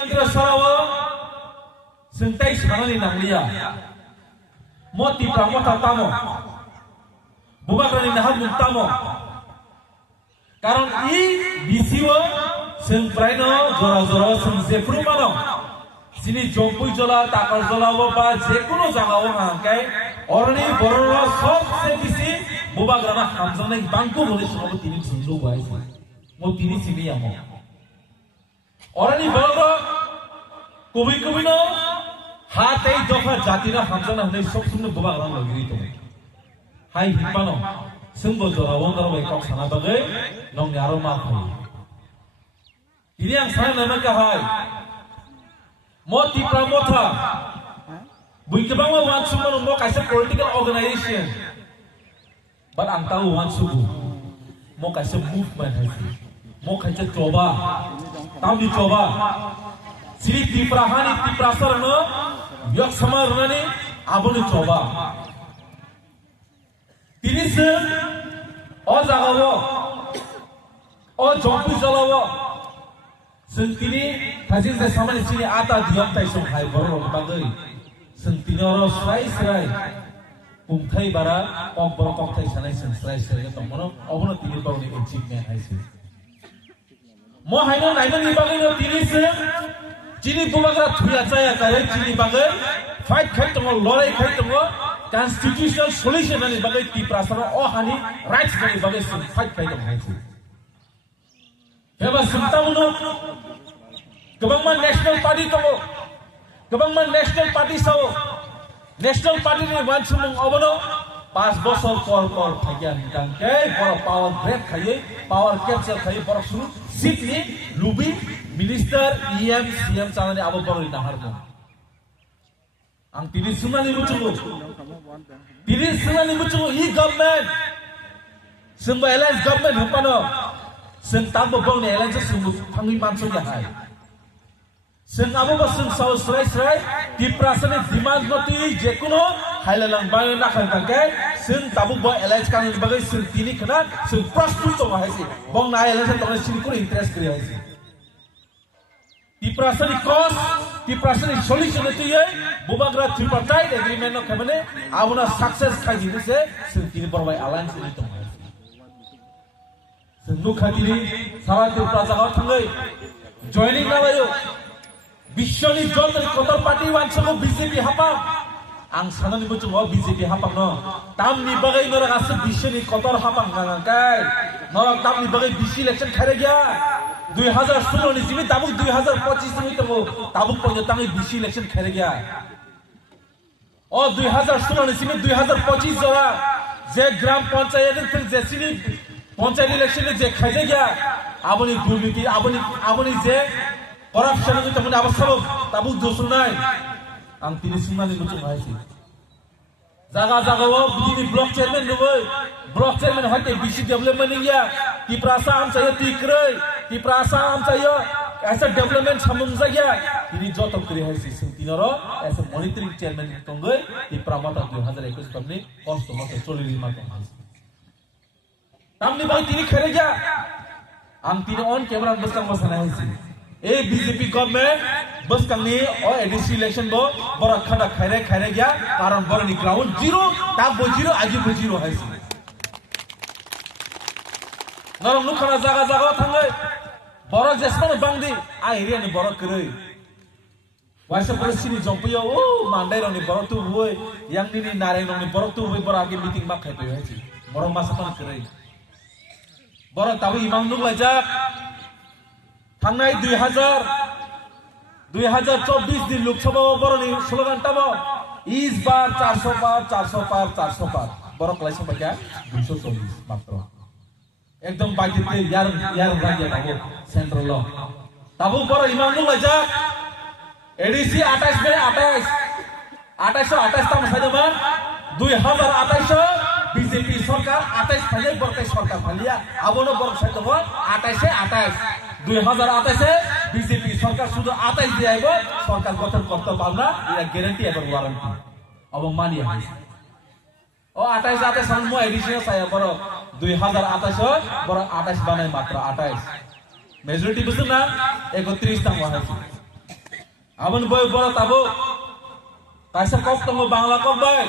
Sarawa sentai sanani nanglia moti pramota tamo bubakrani nahal muntamo karon I bisiwo sen praino jora jora sen jefru mano sini jompui jola takal jola ba je kono jagao hankai orani bororo sobse bisi bubakrana hamjane banko bole sobo tini sinlo bai mo tini sini amo orani bororo কবি কবি ন হাত এই দফা জাতিরা হামজানা হলে সব শুনে বোবা রান লগিরি তো হাই হিপানো সম্বো জরা ওন্দর বাই কক সানা বাগে নং আরো মা খাই ইনি আং সানা নামা হাই মো টিপ্রা মথা বুইকেবাং ওয়ান সুমন মো কাইসা পলিটিক্যাল অর্গানাইজেশন বাট আং তাও ওয়ান সুবু মো কাইসা মুভমেন্ট হাইছি মো কাইসা চবা তামনি চবা Sini tiprahani tiprasarno yok samarnani aboni coba. Tini se o jagawo o jompu jalawo sentini thajin se samani sini ata diam tai som khai boro bagai sentini oro srai kumthai bara ok boro kok thai sanai srai to mono obono tini bawni achievement haisi mo haino naino ni bagai no tini se Cini bubagra thuya chaya kare cini bagai fight khai tongo lorai khai tongo constitutional solution ani bagai ti prasara o hani rights ani bagai fight khai tongo haisi heba sintamuno gabangman national party tongo gabangman national party sao national party ni wansumung obono 5 বছর পর থাকি নিতাংকে বড় পাওয়ার break খাইয়ে পাওয়ার capture খাইয়ে বড় শুরু সিটনি লুবি মিনিস্টার ইএম সিএম চালানি আবো বড় নাহারমো আং তিনি সুনানি বুচুগো ই গভর্নমেন্ট সিংবা এলায়েন্স গভর্নমেন্ট হপানো সিং তাবো বংনি এলায়েন্স সিংবু থাঙ্গি মানসো হাই সিং আবো বসিং সাউ স্রাই টিপ্রাসনি ডিমান্ড নতি যেকোনো হাইলালাং বায়ো নাখান থাকে সিং তাবো ব এলায়েন্স কানি বাগৈ সিং তিনি খনা সিং প্রস্তুত তো হাইছি বং না এলায়েন্স তনে সিং কোন ইন্টারেস্ট করি হাইছি টিপ্রাসনি ক্রস টিপ্রাসনি সলিউশন এতিয়ে বুবাগ্রা ট্রিপার্টাইট এগ্রিমেন্ট ন খাবনে আবনা সাকসেস খাই দিছে সিং তিনি বরবাই অ্যালায়েন্স নি তো সিং নুখাতিনি সারা ত্রিপুরা জায়গা থাঙ্গৈ জয়েনিং নালাयो বিশ্বনি জল কতর পার্টি ওয়ানসো বিজেপি হাপা আং সানানি বুচুঙ বিজেপি হাপাং ন তামনি বাগৈ নরক আছে বিশ্বনি কতর হাপাং গাঙ্গাই নরক তামনি বাগৈ বিসি ইলেকশন খারে গিয়া 2016 ni simi tabuk 2025 ni tamo tabuk pojok tangi bishi election khare gya o 2016 ni simi 2025 jora je gram panchayat thing je sini panchayat election je khaje gya aboni durbiti aboni je corruption ni tamo abasalo tabuk dosunai ang tini sumani muchung haisi jaga o bini block chairman rubai block chairman hoite bishi development gya ti prasa am sayo tikrei ti prasa am sayo ऐसा development समझा गया ini jotok kri haisi sintinoro ऐसा monitoring chairman tonggoi ti pramata 2021 tamni kosto mate 45 ton haisi tamni bai tini khare gya am tini on camera baskang basana haisi A BJP government बसकंगनी और ADC election बो बरा खड़ा खैरे गया कारण बरनी ground zero ताब बो जीरो आजि बो जीरो हाइसी नरम नुखना जागा थांगै बरा जेसमान बांगदि आ एरिया नि बरा करै वाइसा परिस्थिति जंपयो ओ मानदाय रनि बरा तु होय यांगनि नि नारायण नि बरा तु होय बरा के मीटिंग मा खाइबै हाइसी बरा मासमान करै बरा ताबो इमाम नुक लाजा थांनाय 2024 दिन लोकसभा बरनि स्लोगान ताबो इस बार 400 पार बरक लाइसे बाक्या 240 मात्र एकदम बाइते यार राज्य ताबो सेंट्रल लो ताबो बर इमाम नु लाजा एडीसी 28 में 28 ताम साजमान 2028 बीजेपी सरकार 28 फाले बरकै सरकार फालिया आबोनो बरक साइतबो 28 2028 बीजेपी सरकार শুধু 28 দিয়ে আইব সরকার গঠন করতে পারনা এটা গ্যারান্টি এবং ওয়ারেন্টি এবং মানিয়া হইছে ও 28 সম্ম এডিশনাল চাই বড় 2028 বড় 28 বানাই মাত্র 28 মেজরিটি বুঝুন না 31 তাম হইছে Abon boy bora tabo. Kaisa kok tunggu Bangla kok boy.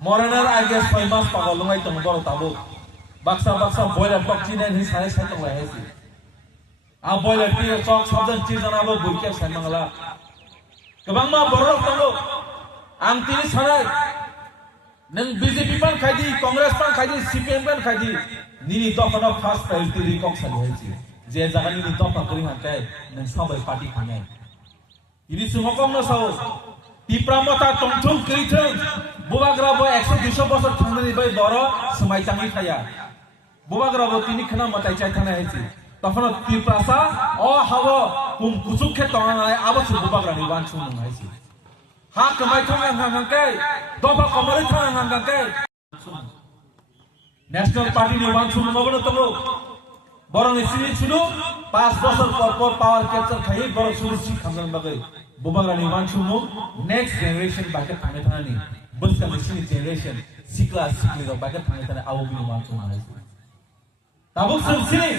Morener ages 5 mas pagalungai tunggu bora tabo. Baksa boiler bak cina ni saya tunggu hesi. A boiler pi chok sabdan chin jana bo bulke sai mangala. Kebang ma bora tunggu. Ang tini sanai. Neng BJP pan kaji, Congress pan kaji, CPM pan kaji. Nini dofa na first priority rikok sai hesi. Je jaga nini dofa kering hantai neng sabai party khanai. Ini semua kau nak tahu. Di pramata tongtong keriting, buah gerabo 100-200 bosor thangna ni bay boro semai tangi kaya. Buah gerabo tini kena matai cai thana heci. Tafana di prasa, oh hawa kum kusuk ke tangan ay abas buah gerani wan sumung heci. Hak kemai thang hang kai, doba kamari thang hang kai. National Party ni wan sumung mana tunggu. Borong isini sunu 5 bosor por power capture khai borong sunu si khamang bagai. Bubagrani wan sumu next generation bakat thane thani bus ka machine generation sikla do bakat thane thane awu bi wan sumu hai tabuk sini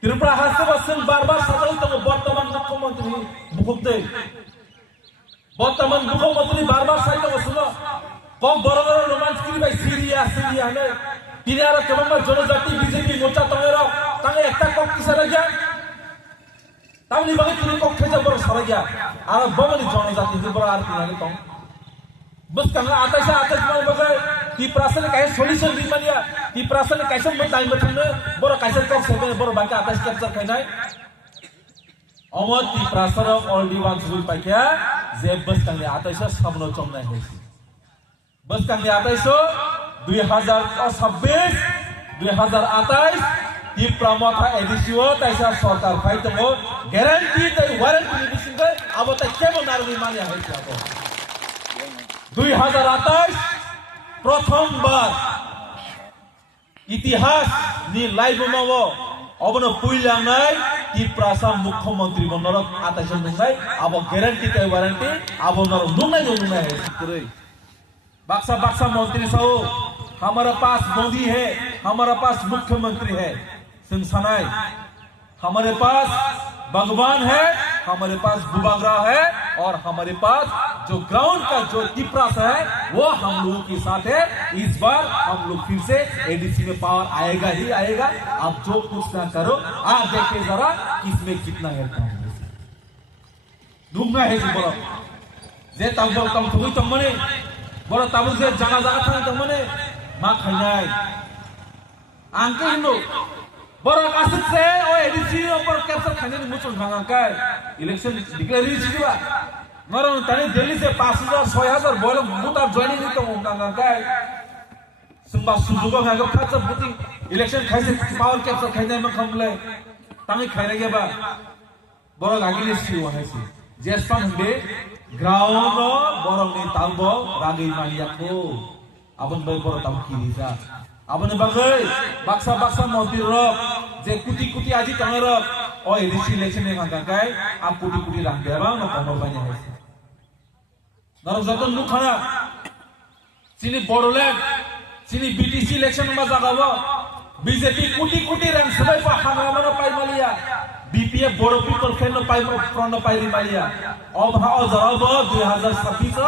Tripura hasse basen bar sajal to বর্তমান মুখ্যমন্ত্রী মুখতে বর্তমান মুখ্যমন্ত্রী বার সাইতো বসলো কম বড় বড় romance করি ভাই সিরিয়া নে তিনারা কেমন জনজাতি বিজেপি মোর্চা তঙ্গেরা তাঙ্গে একটা কক কিসারা যায় Tapi bagi tu kau kerja baru sahaja. Anak bawa ni jono jati tu baru arti lagi tong. Bus kanga atas mana bagai di perasaan kaya solution di mana ya. Di perasaan kaya semua time betul ni baru kaya kau sebenarnya baru bagi atas capture kaya ni. Amat di perasaan all di one sulit pakai. Je bus kanga atas sabno com nahi hai. Bus kanga atas 2026 2028 di pramata edisio taisa sarkar pai tongo guarantee tai warranty bising kai abo tai kemo narbi mania hai abo 2028 prothom bar itihas ni live mawo abono puilang nai di prasa mukhyamantri bonorok ataison nungai abo guarantee tai warranty abo nor nungai hai sikrei baksa मंत्री साहब हमारे पास मोदी है हमारे पास मुख्यमंत्री है सिंसनाई हमारे पास भगवान है हमारे पास बुबागरा है और हमारे पास जो ग्राउंड का जो टिप्रास है वो हम लोगों के साथ है इस बार हम लोग फिर से एडीसी में पावर आएगा ही आएगा आप जो कुछ ना करो आप देखिए जरा किसमें कितना है दूंगा है बोलो जे तब थोड़ी तब मने बोलो तब से जगह था तब मने मा खाई आंके Hindu Borok aset saya, oh edisi opor capture खाने में मुझे भांगा का इलेक्शन डिक्लेयर ही चीज़ मरों तने दिल्ली से 5,000 6,000 बोलो मुताब ज्वाइनिंग तो भांगा का सुबह सुजुगा भांगा खाचा बुती इलेक्शन खाइसे पावर कैप्चर खाने में कमले तंगे खाने के बाद borok आगे लिस्ट हुआ है सी जेस्पान बे ग्राउंड borok ने तालबो रागी मालिया को अपन भाई borok ताम की जा Abang bagai, baksa montir rok, je kuti aji tangan rok, oh edisi election yang angkat kai, ap kuti rang dia bang, nak kamar banyak hai. Narum jatuh nukhana, sini Bodoland, sini BTC election masa kawa, BJP kuti rang sebaik paham mana pai malia, BPF Bodo People Friend pai front pai malia, अब हाँ जराब 2026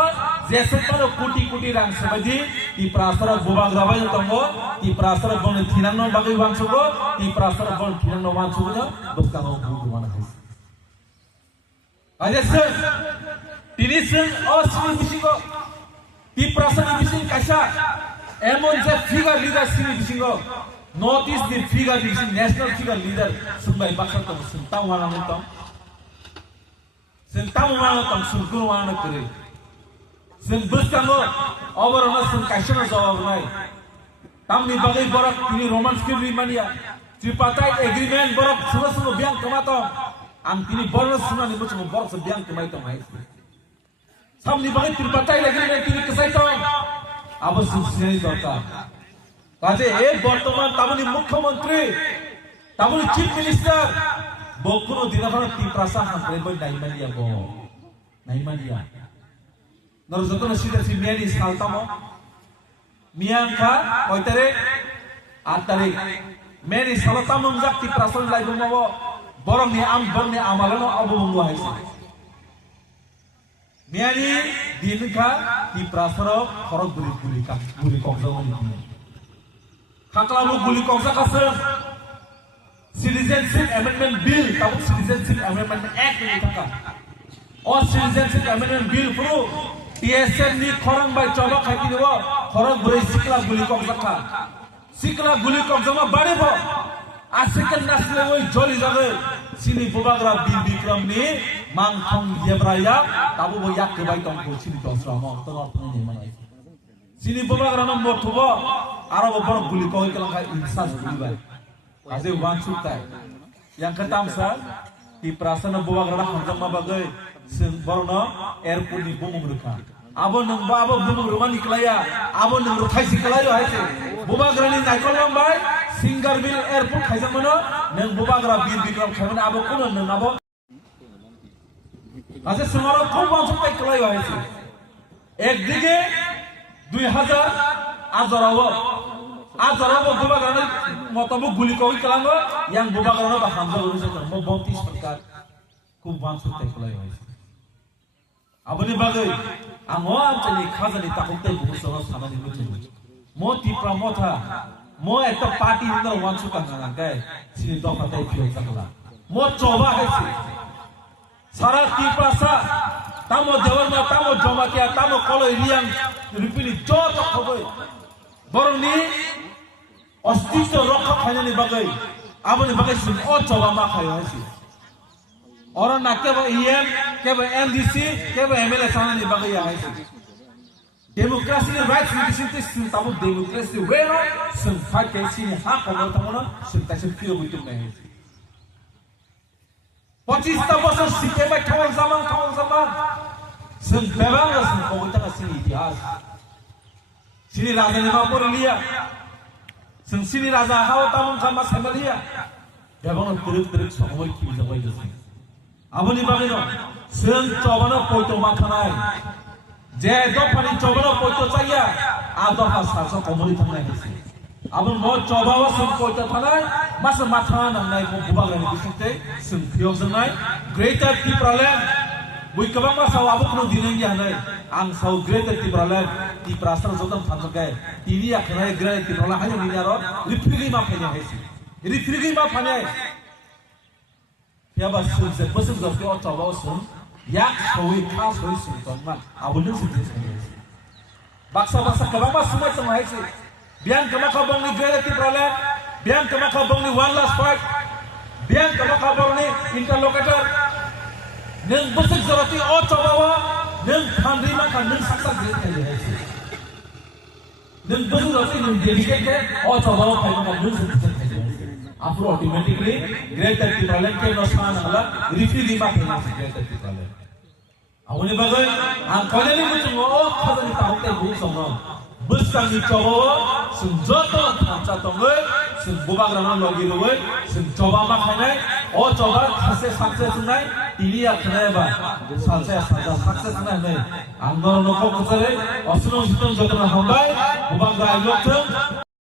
जैसे पर कुटी रंग समझी ती प्रासर बुबाग रवाय तंगो ती प्रासर बन थिनानो बागै वांसुगो ती प्रासर बन थिनानो वांसुगो बस्तांगो बुगवान है अजसे तिनिसन असमी बिसिगो ती प्रासर बिसिं काशा एमन जे फिगर लीडर सिनि बिसिगो नॉर्थ ईस्ट दी फिगर बिसिं नेशनल फिगर लीडर सुनबाय बाखर तो सुनता वाला तो Sentamu mana tam surguru mana kiri, sen bus kamu, over mana sen kaisana jawab nai, tam ni bagai borak ini romance kiri mania, tripartite agreement borak semua biang kematom, am ini borak semua ni macam borak sebiang kematom hai, sam ni bagai tripartite agreement ini kesaitom, apa susah dorka, kaje Bortoman tamu ni Mukhyamantri, tamu ni Chief Minister. Bokuno dinafana ti prasahan playboy naimania go naimania narujoto na sida si miani saltamo mianka koitare atare miani saltamo zakti prasahan laibo mo borong ni amalano abu mungo haisi Miani dinka di prasaro korok guli kongsa mani. Kaklamu guli kongsa kasem. Citizenship Amendment Bill, tahu Citizenship Amendment Act ni taka. Oh Citizenship Amendment Bill pro. TSN ni korang bai coba kaki dewa, korang beri sikla guli kongsa ka. Sikla guli kongsa ma bade bo. Asikan nasle woi joli jaga. Sini bubagra Bill Bikram ni mangkong yebraya, tahu bo yak kebai tongko sini tosra mo tengok ni mana. Sini bubagra nombor tubo, arab borong guli kongsa kelang kai insan guli bai. Aje wan sutai. Yang ketamsa di prasana bubagra hanjam ma bagai borno airport ni bumung ruka. Abo nang abo bumung rumah ni kelaya, abo nang rukai si kelayo aje. Bubagra ni naikol lambai, Singarville airport khai mana, nang bubagra Bill Bikram khai mana abo kono nang abo. Aje semara kau wan sutai kelayo aje. Ekdige 2000 azarawo. Azarawo bubagra ni motobu guli koi kelango, yang bubagra ni bahamza urusan mau bautis perkat. Kau wan sutai kelayo aje. Abo ni bagai, amo anteni khazani takut teh buku soal sana ni macam. Mo tipra mo tha, mo ekta party ni dah wan suka ngan kai, sini doa kata itu sakla. Mo coba hai si, sara tipra sa, tamo jawar na tamo joma kia, tamo kalau iriang ripili jauh khabai. Borong ni, ostito rokha khanya ni bagai, abo ni bagai sini, oh coba mak hai hai si. Orang nak keba IM, keba MDC, keba MLA sana ni bagai ya hai si. Demokrasi ni rights ni sintesis tamu demokrasi wero sempat kasi ni hak orang tamu na sentasyon kilo itu meh. 25 tahun sikit baik kawan zaman sembebang lah semua kita sini ikhlas. Sini raja ni mampu liya, sini raja hawa tamu kama sembeliya. Jabang teruk semua kita bisa baik jadi. Apa ni bagai no? Coba na poito makanai. Je dopani coba poito saya, ada pasal komuni tanai hisi. Abang mau coba wasum poito tanai, masa matan naik bubagra ni bisute, sengkiok senai, greater ti problem. Bui kabang masa abu kuno dinengi hanai, ang sau greater ti problem, ti prasar zotam tanjakai, tiri akhirnya greater ti problem hanya ni aro, rifrigi ma phanya hisi, rifrigi ma phanya. Ya bas sebesar zoki or coba wasum. Yak soi khas soi sultan man abulun sini baksa kebang mas semua semua itu biang kemak kabang ni reality problem biang kemak kabang ni one last fight biang kemak kabang ni interlocutor neng besar zarati oh coba wa neng khandri makan neng saksa jadi itu neng besar zarati neng dedicate oh coba wa kaya makan neng saksa jadi after automatically greater problem ke nosan adalah refugee makan greater problem. Awak ni bagai, angkanya ni macam oh kalau ni tahu teh bukan sama. Besar ni coba, senjata tanca tonggai, sembubang ramai lagi ruai, sencoba makanai, oh coba sukses nai, ini akhirnya bah, sukses nai. Anggar nokok kesalahan, asalnya kita jodoh hambai, bubang rai lokter,